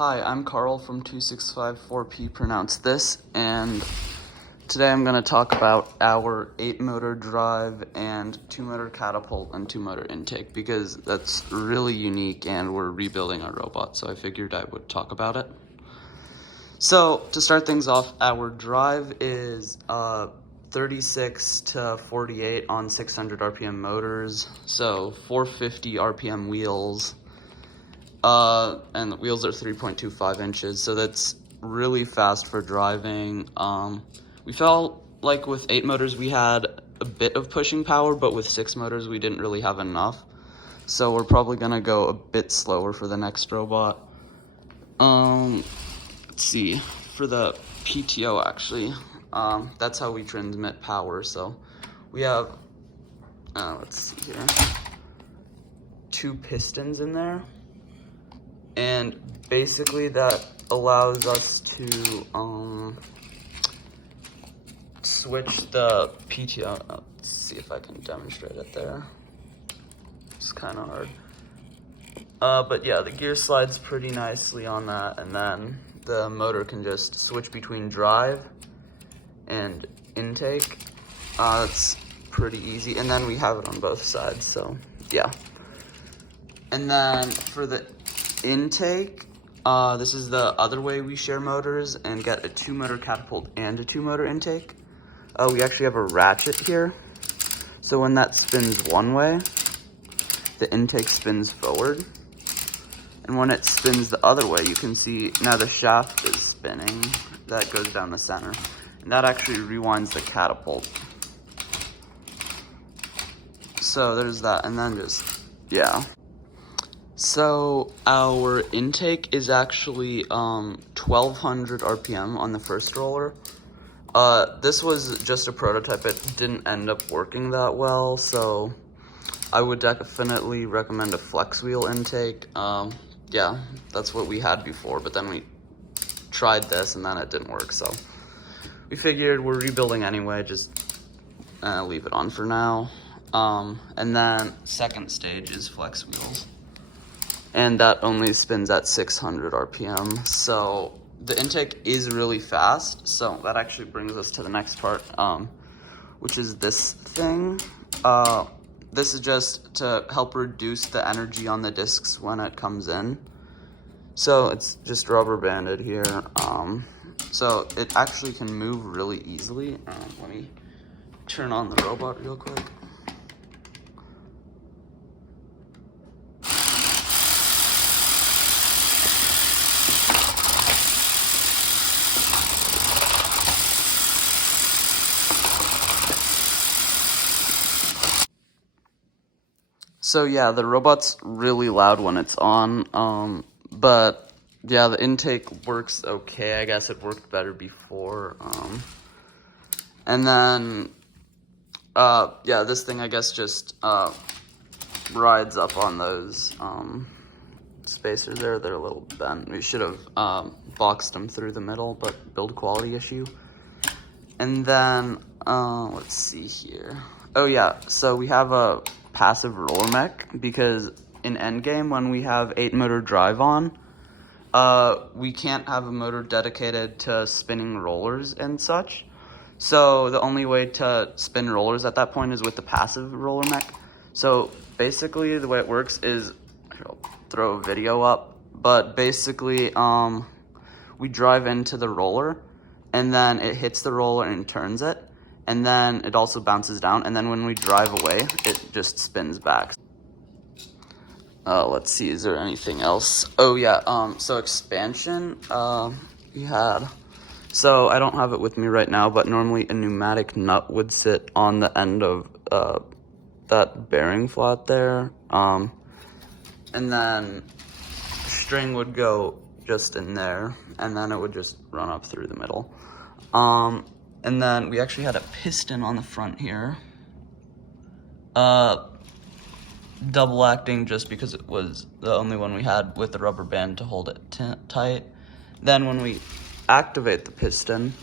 Hi, I'm Carl from 2654P Pronounce This, and today I'm going to talk about our 8-motor drive and 2-motor catapult and 2-motor intake, because that's really unique and we're rebuilding our robot, so I figured I would talk about it. So, to start things off, our drive is 36 to 48 on 600 RPM motors, so 450 RPM wheels. And the wheels are 3.25 inches, so that's really fast for driving. We felt like with 8 motors we had a bit of pushing power, but with 6 motors we didn't really have enough. So we're probably gonna go a bit slower for the next robot. Let's see, for the PTO actually, that's how we transmit power. So we have, let's see here, 2 pistons in there. And basically that allows us to switch the PTO. Let's see if I can demonstrate it there. It's kind of hard. But yeah, the gear slides pretty nicely on that, and then the motor can just switch between drive and intake. It's pretty easy, and then we have it on both sides, so yeah. And then for the intake, this is the other way we share motors and get a 2-motor catapult and a 2-motor intake. We actually have a ratchet here, so when that spins one way, the intake spins forward, and when it spins the other way, you can see now the shaft is spinning. That goes down the center, and that actually rewinds the catapult. So there's that, and then just, yeah. So our intake is actually 1200 RPM on the first roller. This was just a prototype. It didn't end up working that well, so I would definitely recommend a flex wheel intake. Yeah, that's what we had before, but then we tried this and then it didn't work, so we figured we're rebuilding anyway, just leave it on for now. And then second stage is flex wheels, and that only spins at 600 RPM. So the intake is really fast. So that actually brings us to the next part, which is this thing. This is just to help reduce the energy on the discs when it comes in. So it's just rubber banded here. So it actually can move really easily. Let me turn on the robot real quick. So yeah, the robot's really loud when it's on, but yeah, the intake works okay. I guess it worked better before. And then, yeah, this thing I guess just rides up on those spacers there. They're a little bent. We should have boxed them through the middle, but build quality issue. And then, let's see here. Oh yeah, so we have a passive roller mech, because in endgame when we have 8-motor drive on, we can't have a motor dedicated to spinning rollers and such. So the only way to spin rollers at that point is with the passive roller mech. So basically the way it works is, here, I'll throw a video up, but basically we drive into the roller, and then it hits the roller and turns it, and then it also bounces down, and then when we drive away, it just spins back. Let's see, is there anything else? Oh yeah, so expansion, we had, so I don't have it with me right now, but normally a pneumatic nut would sit on the end of that bearing flat there, and then string would go just in there, and then it would just run up through the middle. And then we actually had a piston on the front here. Double acting just because it was the only one we had with the rubber band to hold it tight. Then when we activate the piston,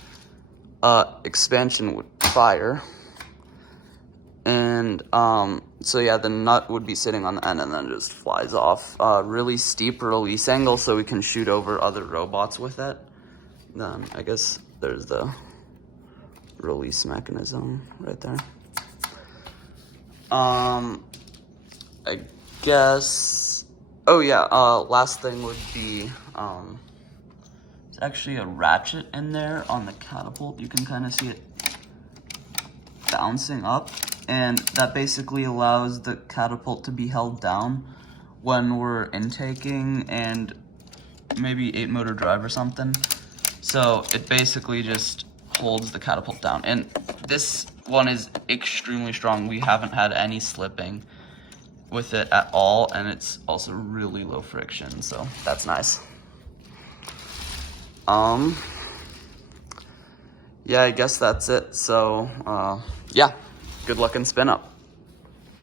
expansion would fire. And so yeah, the nut would be sitting on the end and then just flies off. Really steep release angle so we can shoot over other robots with it. Then I guess there's the release mechanism right there. I guess, oh yeah, last thing would be, there's actually a ratchet in there on the catapult. You can kind of see it bouncing up, and that basically allows the catapult to be held down when we're intaking and maybe 8-motor drive or something. So it basically just holds the catapult down, and this one is extremely strong. We haven't had any slipping with it at all, and it's also really low friction, so that's nice. Yeah, I guess that's it. So yeah, good luck and spin up.